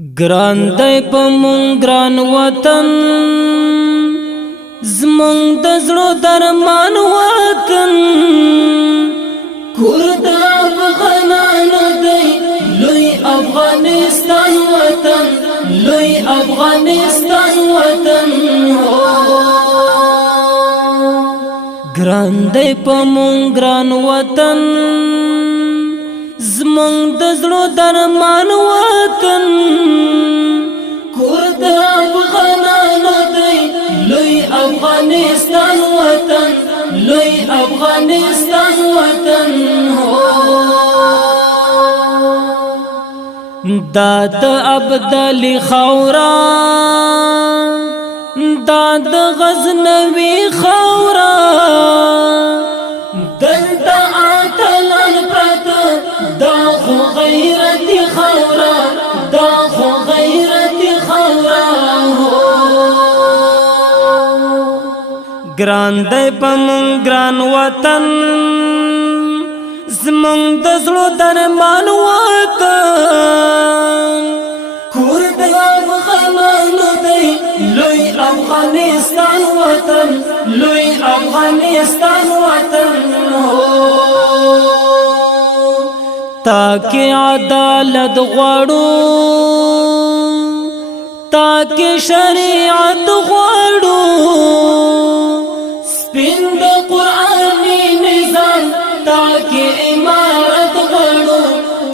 ګران دی په مونږ ګران وطن زمونږ د زړه درمان وطن کور د افغانانو دی لوی افغانستان وطن لوی افغانستان وطن ګران دی په مونږ ګران وطن زمونږ د زړه درمان وطن کور د افغانانو دی لوی افغانستان وطن لوی افغانستان وطن دا د ابدالي خاورا دا د غزنوي خاورا دلته اتلان پراته دا خو غیرتي خاورا دا خو غیرتي خاورا ګران دی په مونږ ګران وطن زمونږ د زړه درمان وطن کور د افغانانو دی لوی افغانستان وطن لوی افغانستان وطن تاکي عدالت غواړو تاکي شریعت غواړو سپین د قرآني نظام تاکي امارت غواړو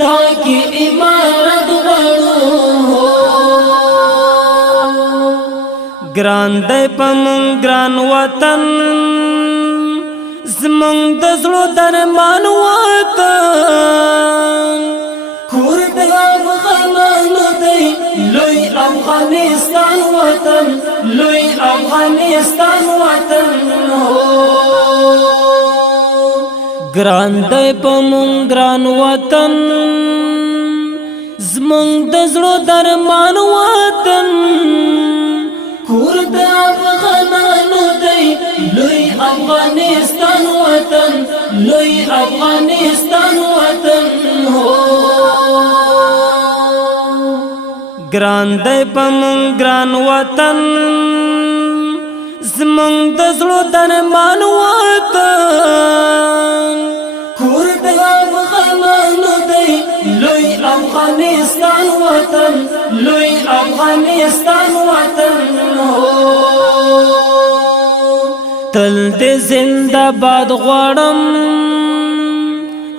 تاکي امارت غواړو ګران دی په مونږ ګران وطن زمونږ د زړه درمان وطن کور د افغانانو دی لوی افغانستان وطن لوی افغانستان وطن ګران دی په مونږ ګران وطن زمونږ د زړه درمان وطن کور د افغانانو دی لوی افغانستان وطن لوی افغانستان وطن ګران دی په مونږ ګران وطن زمونږ د زړه درمان وطن کور د افغانانو دی لوی افغانستان وطن لوی افغانستان وطن تل دې زنده باد غواړم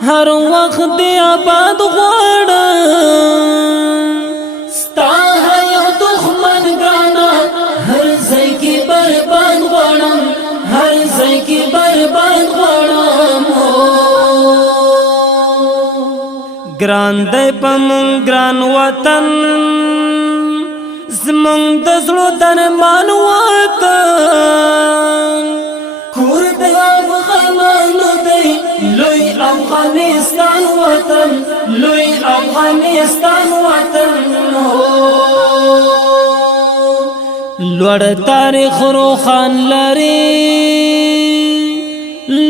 هر وخت دې آباد غواړم ستا یو دښمن ګانا هر ځای کې برباد غواړم هر ځای کې برباد غواړم ګران دی په مونږ ګران وطن زمونږ د زړه درمان وطن کور د افغانانو دی لوی افغانستان وطن لوی افغانستان وطن لوړ تاریخ روخان لري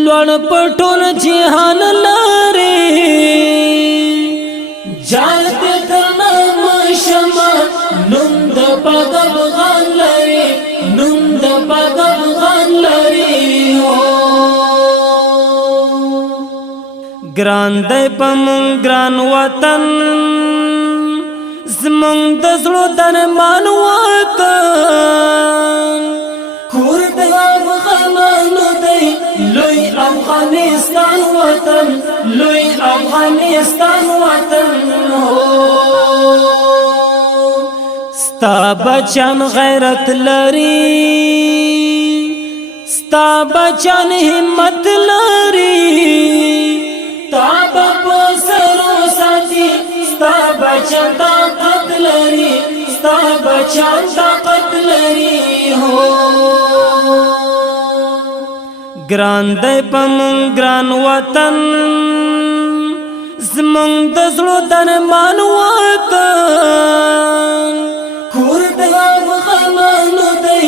لوړ په ټول جهان لري جال دې تر نامه شمه نوم د پاک افغان لري نوم د پاک افغان لري ګران دی په مونږ ګران وطن زمونږ د زړه درمان وطن کور د افغانانو دی لوی افغانستان وطن لوی افغانستان وطن ستا بچان غیرت لري ستا بچان همت لري تا په سرو ساتي ستا بچان طاقت لري ستا بچان طاقت لري هو ګران دی په مونږ ګران وطن زمونږ د زړه درمان وطن کور د افغانانو دی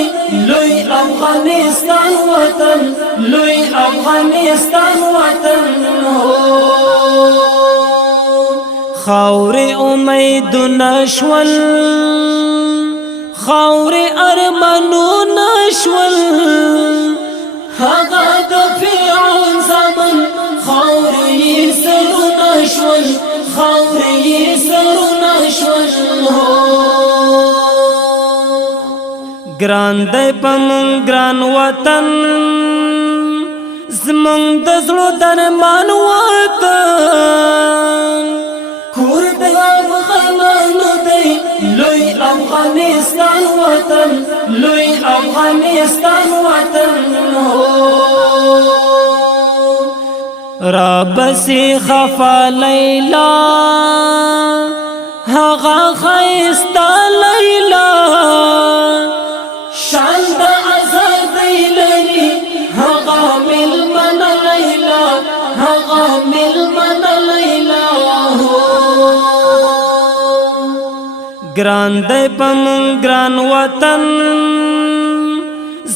لوی افغانستان وطن لوی افغانستان وطن خاور امید نشول خاور ارمانو نشول هغه د فرعون زمن خاور یې سرو نشول خاور یې سرو نشول ګران دی پمون ګران وطن زمونږ د زړه درمان وطن کور د افغانانو دی لوی افغانستان وطن لوی افغانستان وطن رابسی خفا لیلا هغه خیستا لیلا شان د آزادۍ لري هغه ملمن لیلا هغه ملمن لیلا ګران دی پمون ګران وطن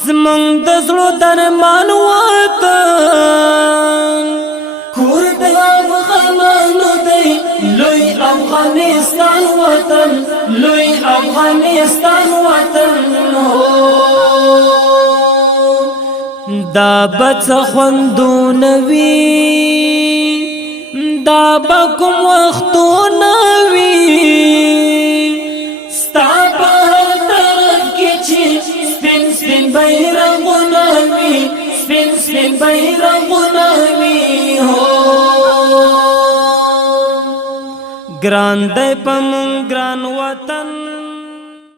زمونږ د زړه درمان وطن کور د افغانانو دی لوی افغانستان وطن لوی افغانستان وطن دا بڅ خوندونه وي دا به کوم وختونه وي ستا په هر طرف کې چې سپین سپین بیرغونه وي سپین سپین بیرغونه وي ګران دی پمون ګران وطن